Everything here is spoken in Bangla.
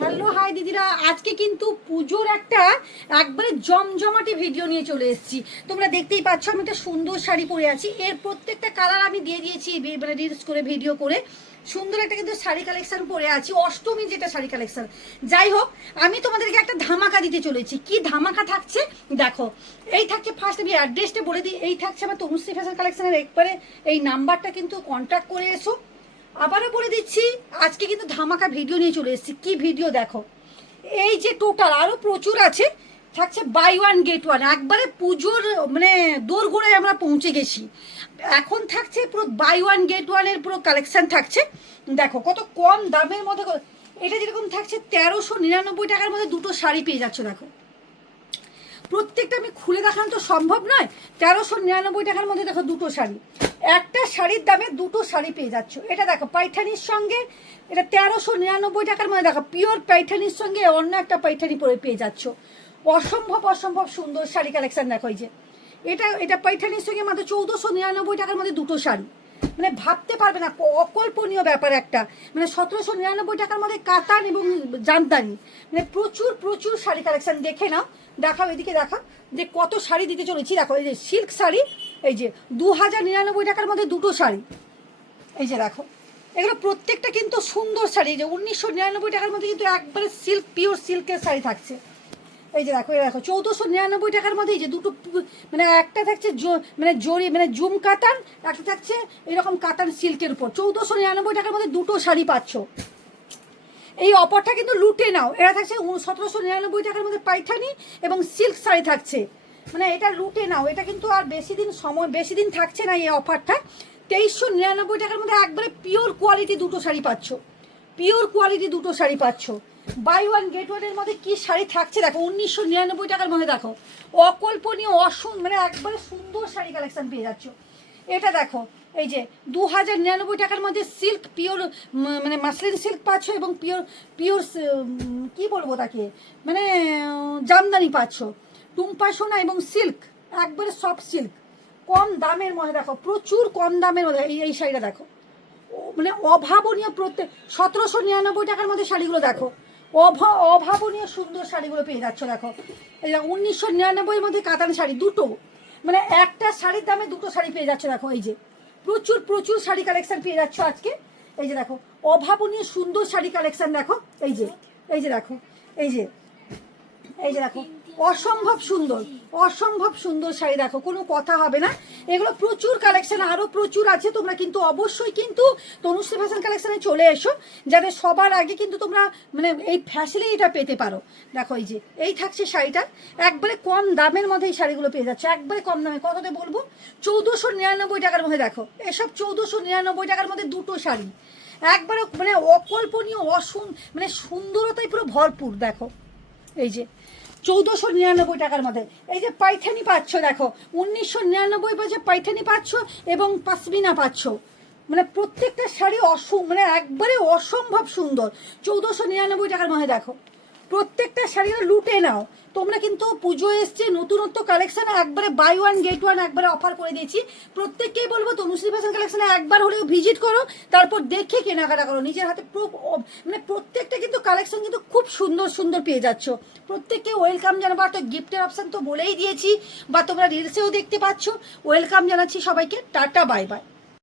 হ্যালো হাই দিদিরা, আজকে কিন্তু পুজোর একটা একবারে জমজমাটি ভিডিও নিয়ে চলে এসেছি। তোমরা দেখতেই পাচ্ছ আমি একটা সুন্দর শাড়ি পরে আছি। এর প্রত্যেকটা কালার আমি দিয়ে দিয়েছি মানে রিলস করে ভিডিও করে। সুন্দর একটা কিন্তু শাড়ি কালেকশন পরে আছি, অষ্টমী যেটা শাড়ি কালেকশন। যাই হোক, আমি তোমাদেরকে একটা ধামাকা দিতে চলেছি। কি ধামাকা থাকছে দেখো। এই থাকছে, ফার্স্ট আমি অ্যাড্রেসটা বলে দিই। এই থাকছে আমার তনুশ্রী ফ্যাশন কালেকশনের একবারে এই নাম্বারটা কিন্তু কন্ট্যাক্ট করে এসো। আবারও বলে দিচ্ছি, আজকে কিন্তু ধামাকা ভিডিও নিয়ে চলে এসেছি। কি ভিডিও দেখো, এই যে টোটাল আরও প্রচুর আছে। থাকছে বাই ওয়ান গেট ওয়ান, একবারে পুজোর মানে দোরগোড়ায় আমরা পৌঁছে গেছি। এখন থাকছে পুরো বাই ওয়ান গেট ওয়ানের পুরো কালেকশান থাকছে। দেখো কত কম দামের মধ্যে। এটা যেরকম থাকছে 1399 টাকার মধ্যে দুটো শাড়ি পেয়ে যাচ্ছ। দেখো প্রত্যেকটা আমি খুলে দেখানো তো সম্ভব নয়। 1399 টাকার মধ্যে দেখো দুটো শাড়ি, একটা শাড়ির দামে দুটো শাড়ি পেয়ে যাচ্ছ। এটা দেখো পাইঠানির সঙ্গে, এটা 1399 টাকার মধ্যে দেখো পিওর পাইঠানির সঙ্গে অন্য একটা পাইঠানি পরে পেয়ে যাচ্ছ। অসম্ভব অসম্ভব সুন্দর শাড়ি কালেকশন দেখো। এই যে এটা পাইঠানির সঙ্গে মাত্র 1499 টাকার মধ্যে দুটো শাড়ি, মানে ভাবতে পারবে না, অকল্পনীয় ব্যাপার একটা। মানে 1799 টাকার মধ্যে কাতান এবং জামদানি, মানে প্রচুর প্রচুর শাড়ি কালেকশন। দেখে নাও, দেখাও এদিকে, দেখা যে কত শাড়ি দিতে চলেছি। দেখো এই যে সিল্ক শাড়ি, এই যে 2099 টাকার মধ্যে দুটো শাড়ি। এই যে দেখো, এগুলো প্রত্যেকটা কিন্তু সুন্দর শাড়ি। এই যে 1999 টাকার মধ্যে কিন্তু একবারে সিল্ক, পিওর সিল্কের শাড়ি থাকছে। এই যে দেখো, এই দেখো 1499 টাকার মধ্যে এই যে দুটো, মানে একটা থাকছে মানে জরি মানে জুম কাতান, একটা থাকছে এরকম কাতান সিল্কের উপর। 1499 টাকার মধ্যে দুটো শাড়ি পাচ্ছ। এই অফারটা কিন্তু লুটে নাও। এরা থাকছে 1799 টাকার মধ্যে পাইঠানি এবং সিল্ক শাড়ি থাকছে। মানে এটা লুটে নাও, এটা কিন্তু আর বেশি দিন থাকছে না এই অফারটা। 2399 টাকার মধ্যে একবারে পিওর কোয়ালিটি দুটো শাড়ি পাচ্ছ। পিওর কোয়ালিটি দুটো শাড়ি পাচ্ছ। বাই ওয়ান গেট ওয়ানের মধ্যে কি শাড়ি থাকছে দেখো। 1999 টাকার মধ্যে দেখো অকল্পনীয় মানে একবারে সুন্দর শাড়ি কালেকশন পেয়ে যাচ্ছ। এটা দেখো, এই যে 2099 টাকার মধ্যে সিল্ক পিওর, মানে মাসলিন সিল্ক পাচ্ছ এবং পিওর পিওর কী বলবো তাকে, মানে জামদানি পাচ্ছ। টুম্পা সোনা এবং সিল্ক, একবারে সফট সিল্ক, কম দামের মধ্যে দেখো, প্রচুর কম দামের মধ্যে। এই শাড়িটা দেখো, মানে অভাবনীয়। প্রত্যেক 1799 টাকার মধ্যে শাড়িগুলো দেখো, অভাবনীয় সুন্দর শাড়িগুলো পেয়ে যাচ্ছ। দেখো এই 1999 মধ্যে কাতান শাড়ি দুটো, মানে একটা শাড়ির দামে দুটো শাড়ি পেয়ে যাচ্ছ। দেখো এই যে প্রচুর প্রচুর শাড়ি কালেকশন পেয়ে যাচ্ছ আজকে। এই যে দেখো অভাবনীয় সুন্দর শাড়ি কালেকশন দেখো। এই যে দেখো, এই যে দেখো অসম্ভব সুন্দর, অসম্ভব সুন্দর শাড়ি দেখো, কোনো কথা হবে না। এগুলো প্রচুর কালেকশন, আরও প্রচুর আছে। তোমরা কিন্তু অবশ্যই কিন্তু তনুশ্রী ফ্যাশন কালেকশনে চলে এসো, যাতে সবার আগে কিন্তু তোমরা মানে এই ফ্যাসিলিটিটা পেতে পারো। দেখো এই যে এই থাকছে শাড়িটা, একবারে কম দামের মধ্যে এই শাড়িগুলো পেয়ে যাচ্ছে, একবারে কম দামে। কততে বলবো, 1499 টাকার মধ্যে দেখো। এসব 1499 টাকার মধ্যে দুটো শাড়ি, একবারে মানে অকল্পনীয় মানে সুন্দরতায় পুরো ভরপুর। দেখো এই যে 1499 টাকার মধ্যে এই যে পাইঠানি পাচ্ছ। দেখো 1999 পাচ্ছে পাইঠানি পাচ্ছ এবং পাশমিনা পাচ্ছ। মানে প্রত্যেকটা শাড়ি মানে একবারে অসম্ভব সুন্দর। 1499 টাকার মধ্যে দেখো প্রত্যেকটা শাড়িটা লুটে নাও। তোমরা কিন্তু পুজো এসছে, নতুনত্ব কালেকশানে একবারে বাই ওয়ান গেট ওয়ান একবারে অফার করে দিয়েছি। প্রত্যেককেই বলবো তনুশ্রী ফ্যাশন কালেকশানে একবার হলেও ভিজিট করো, তারপর দেখে কেনাকাটা করো নিজের হাতে। মানে প্রত্যেকটা কিন্তু কালেকশন কিন্তু খুব সুন্দর সুন্দর পেয়ে যাচ্ছ। প্রত্যেককে ওয়েলকাম জানাবো। তো গিফটের অপশান তো বলেই দিয়েছি, বা তোমরা রিলসেও দেখতে পাচ্ছ। ওয়েলকাম জানাচ্ছি সবাইকে। Tata, bye bye.